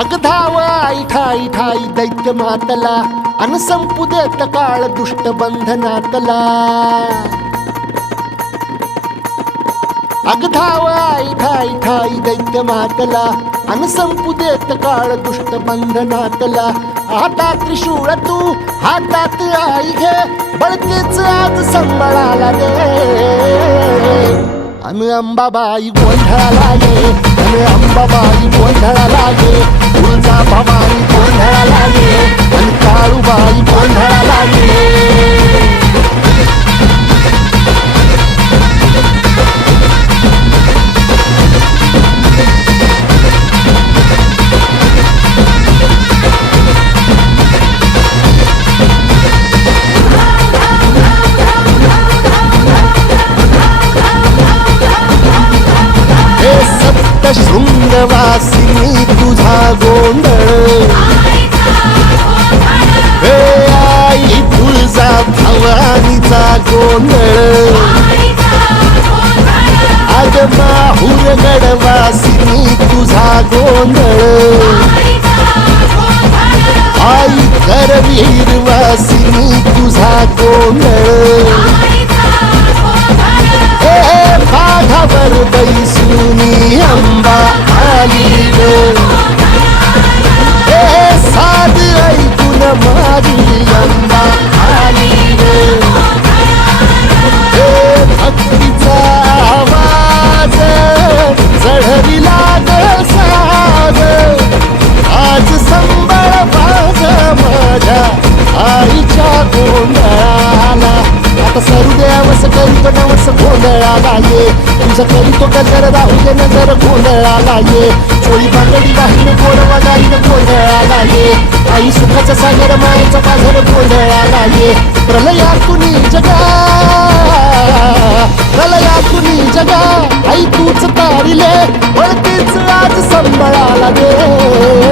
अगधाव आई ठाई ठाई दैत्य मातला अन संपू देत काळ दुष्ट बंधनातला अगधाव आई ठाई ठाई दैत्य मातला अन संपू देत काळ दुष्ट बंधनातला आता त्रिशूळ तू हातात आई घे बळकेच आज संबळाला दे अन अंबाबाई गोंधळाला ये अन अंबाबाई गोंधळा गोंधळ अग माहूर गडवासिनी तुझा गोंधळ आई कर वासिनी तुझा गोंधळ हे पाघावर बैसुनी अंबा आली आईच्या गोंधळाला. आता सरू देवस करीतो नवस गोंधळाला ये तुझं करीतो गजर राहू दे नजर गोंधळाला ये चोळी बांगडी बाहेर गोडवा गाईन गोंधळाला ये आई सुखाचा सागर मायेचा पाझर गोंधळाला ये प्रलया कुणी जगा. प्रलया कुणी जगा. आई तूच तारिले पण वळतीच आज संबळाला दे.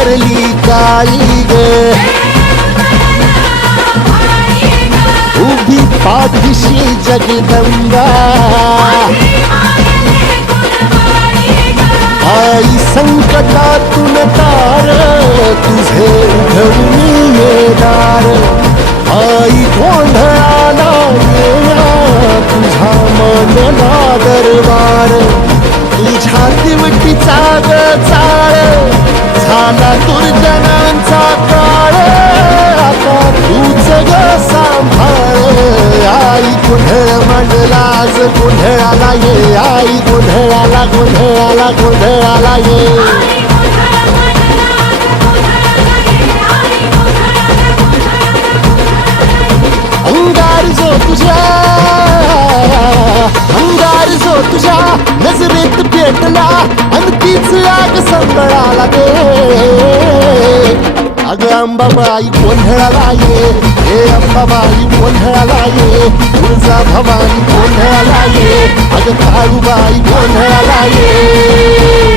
ಬರಲಿ ಕಾಯಿಗೆ ಉಬಿ ಪಾಪಿಸಿ ಜಗದಂಬಾ गोंधळाला ये आई गोंधळाला गोंधळाला गोंधळाला ये. अंगार जो तुझ्या अंगार जो तुझ्या नजरेत पेटला आणि तीच आग संबळाला अंबाबाई गोंधळाला ये हे अंबाबाई गोंधळाला ये तुळजा भवानी गोंधळाला ये अग काळूबाई गोंधळाला ये